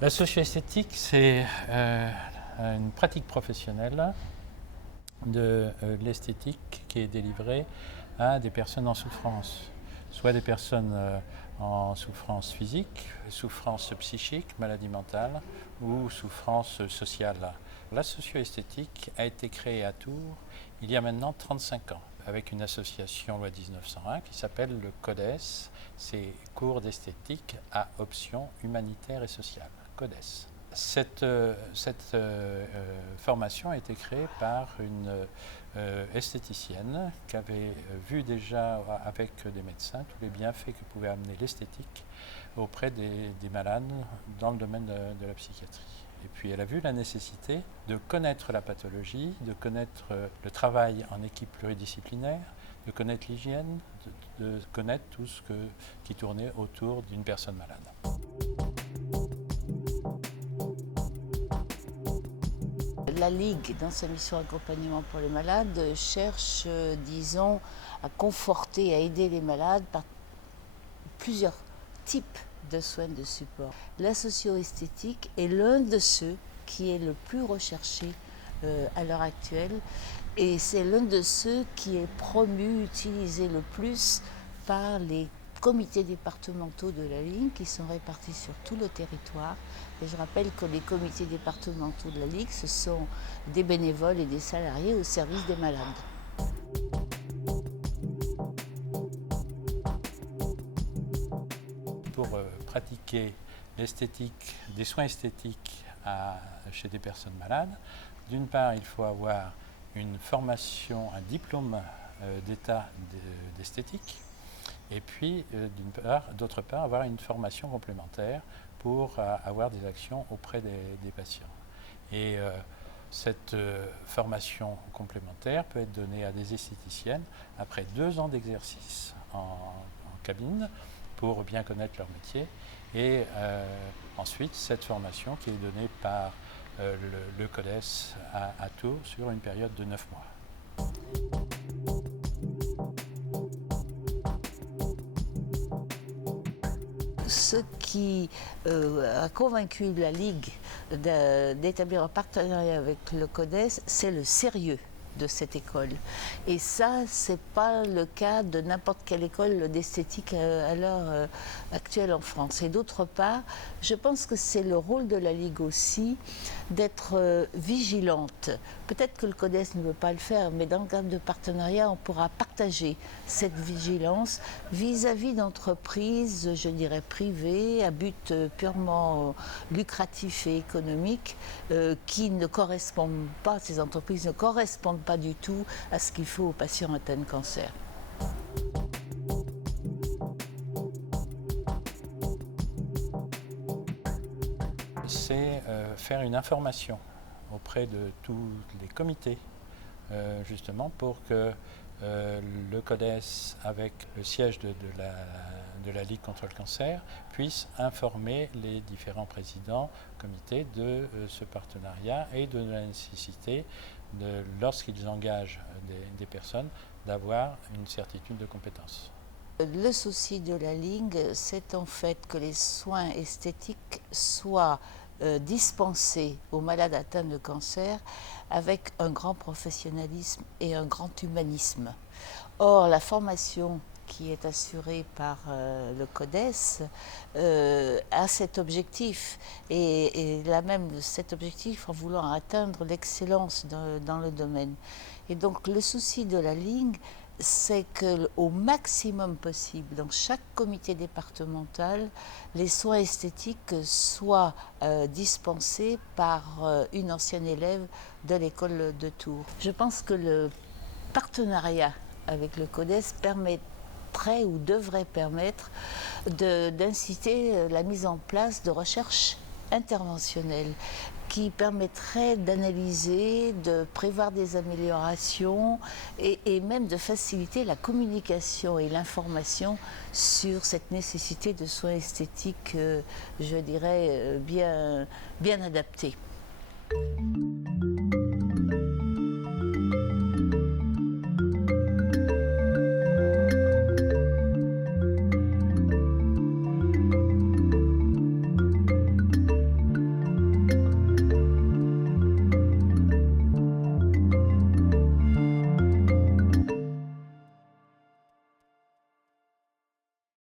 La socio-esthétique, c'est une pratique professionnelle de l'esthétique qui est délivrée à des personnes en souffrance, soit des personnes en souffrance physique, souffrance psychique, maladie mentale ou souffrance sociale. La socio-esthétique a été créée à Tours il y a maintenant 35 ans avec une association loi 1901 qui s'appelle le CODES, c'est Cours d'esthétique à option humanitaire et sociale, CODES. Cette formation a été créée par une esthéticienne qui avait vu déjà avec des médecins tous les bienfaits que pouvait amener l'esthétique auprès des malades dans le domaine de la psychiatrie. Et puis elle a vu la nécessité de connaître la pathologie, de connaître le travail en équipe pluridisciplinaire, de connaître l'hygiène, de connaître tout ce qui tournait autour d'une personne malade. La Ligue, dans sa mission accompagnement pour les malades, cherche, disons, à conforter, à aider les malades par plusieurs types de soins de support. La socio-esthétique est l'un de ceux qui est le plus recherché à l'heure actuelle et c'est l'un de ceux qui est promu, utilisé le plus par les comités départementaux de la Ligue qui sont répartis sur tout le territoire. Et je rappelle que les comités départementaux de la Ligue, ce sont des bénévoles et des salariés au service des malades. Pour pratiquer l'esthétique, des soins esthétiques chez des personnes malades, d'une part, il faut avoir une formation, un diplôme d'état d'esthétique, et puis d'autre part, avoir une formation complémentaire pour avoir des actions auprès des patients. Et cette formation complémentaire peut être donnée à des esthéticiennes après 2 ans d'exercice en cabine pour bien connaître leur métier. Et ensuite, cette formation qui est donnée par le CODES à Tours sur une période de 9 mois. Ce qui a convaincu la Ligue d'établir un partenariat avec le CODES, c'est le sérieux de cette école. Et ça, c'est pas le cas de n'importe quelle école d'esthétique à l'heure actuelle en France. Et d'autre part, je pense que c'est le rôle de la Ligue aussi d'être vigilante. Peut-être que le CODES ne veut pas le faire, mais dans le cadre de partenariat, on pourra partager cette vigilance vis-à-vis d'entreprises, je dirais privées, à but purement lucratif et économique, qui ne correspondent pas, ces entreprises ne correspondent pas du tout à ce qu'il faut aux patients atteints de cancer. C'est faire une information auprès de tous les comités, justement pour que le CODES, avec le siège de la Ligue contre le cancer, puisse informer les différents présidents comités de ce partenariat et de la nécessité, lorsqu'ils engagent des personnes, d'avoir une certitude de compétence. Le souci de la Ligue, c'est en fait que les soins esthétiques soient dispensés aux malades atteints de cancer avec un grand professionnalisme et un grand humanisme. Or, la formation qui est assurée par le CODES a cet objectif et là même cet objectif en voulant atteindre l'excellence dans le domaine. Et donc le souci de la Ligue, c'est qu'au maximum possible, dans chaque comité départemental, les soins esthétiques soient dispensés par une ancienne élève de l'école de Tours. Je pense que le partenariat avec le CODES permettrait ou devrait permettre d'inciter la mise en place de recherches interventionnelles qui permettrait d'analyser, de prévoir des améliorations et même de faciliter la communication et l'information sur cette nécessité de soins esthétiques, je dirais, bien adaptés.